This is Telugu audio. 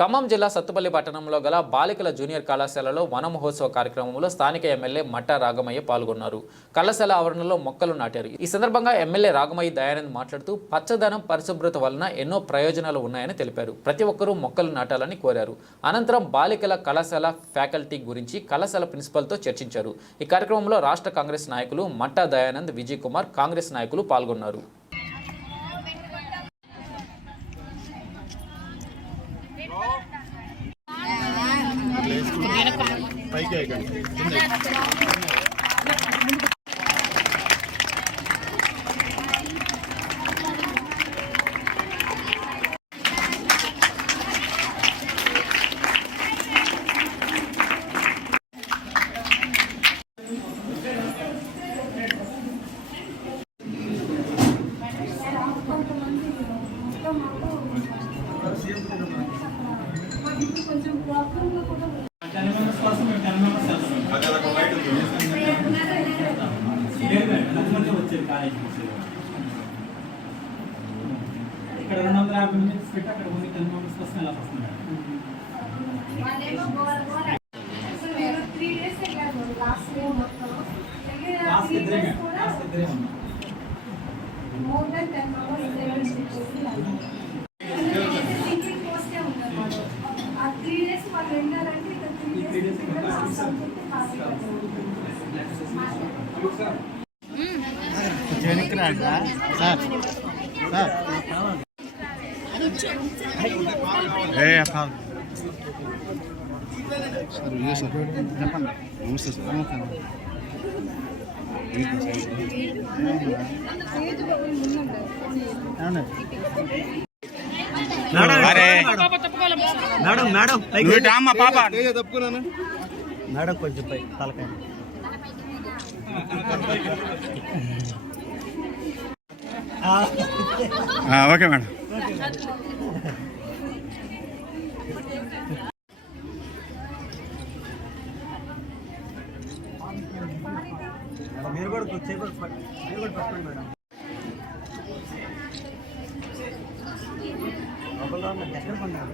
ఖమ్మం జిల్లా సత్తుపల్లి పట్టణంలో గల బాలికల జూనియర్ కళాశాలలో వన మహోత్సవ కార్యక్రమంలో స్థానిక ఎమ్మెల్యే మట్టా రాగమయ్య పాల్గొన్నారు. కళాశాల ఆవరణలో మొక్కలు నాటారు. ఈ సందర్భంగా ఎమ్మెల్యే రాగమయ్య దయానంద్ మాట్లాడుతూ పచ్చదనం పరిశుభ్రత వలన ఎన్నో ప్రయోజనాలు ఉన్నాయని తెలిపారు. ప్రతి ఒక్కరూ మొక్కలు నాటాలని కోరారు. అనంతరం బాలికల కళాశాల ఫ్యాకల్టీ గురించి కళాశాల ప్రిన్సిపల్తో చర్చించారు. ఈ కార్యక్రమంలో రాష్ట్ర కాంగ్రెస్ నాయకులు మట్టా దయానంద్, విజయ్ కుమార్, కాంగ్రెస్ నాయకులు పాల్గొన్నారు. ఇక్కడ 250 మినిట్స్ పెట్టి అక్కడ ఓన్లీ 10 మెంబర్స్ కోసం ఎలా వస్తుంది మేడం కొంచెం పై తలకాయ ఓకే మేడం. మీరు కూడా పట్టుకోండి మేడం. ఎక్కడ పడ్డారు?